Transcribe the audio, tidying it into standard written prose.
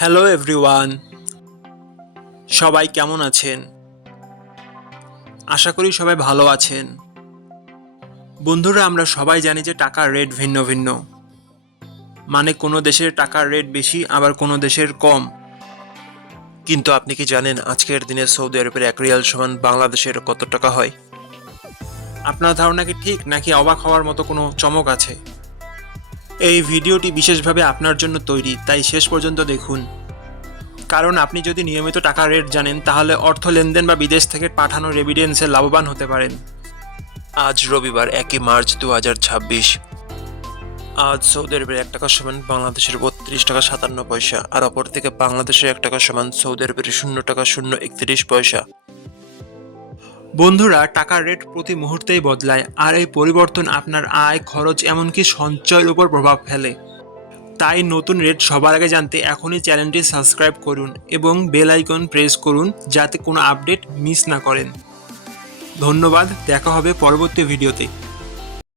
Hello everyone, সবাই কেমন আছেন? আশা করি সবাই ভালো আছেন। বন্ধুরা, আমরা সবাই জানি যে টাকার রেট ভিন্ন ভিন্ন। মানে কোনো দেশের টাকার রেট বেশি, আবার কোনো দেশের কম। কিন্তু আপনি কি জানেন আজকের দিনে সৌদি আরবের 1 রিয়াল সমান বাংলাদেশের কত টাকা হয়? আপনার ধারণা কি ঠিক, নাকি অবাক হওয়ার মতো কোনো চমক আছে? এই ভিডিওটি বিশেষভাবে আপনার জন্য তৈরি, তাই শেষ পর্যন্ত দেখুন। কারণ আপনি যদি নিয়মিত টাকার রেট জানেন, তাহলে অর্থ লেনদেন বা বিদেশ থেকে পাঠানো রেমিটেন্সে লাভবান হতে পারেন। আজ রবিবার 1 মার্চ 2026। আজ সৌদি আরবের 1 টাকা সমান বাংলাদেশের 32 টাকা 57 পয়সা, আর অপর থেকে বাংলাদেশের 1 টাকা সমান সৌদি আরবের 0 টাকা 0 31 পয়সা। বন্ধুরা, টাকার রেট প্রতি মুহূর্তেই বদলায়, আর এই পরিবর্তন আপনার আয়, খরচ, এমনকি সঞ্চয়ের উপর প্রভাব ফেলে। তাই নতুন রেট সবার আগে জানতে এখনই চ্যানেলটি সাবস্ক্রাইব করুন এবং বেল আইকন প্রেস করুন, যাতে কোনো আপডেট মিস না করেন। ধন্যবাদ, দেখা হবে পরবর্তী ভিডিওতে।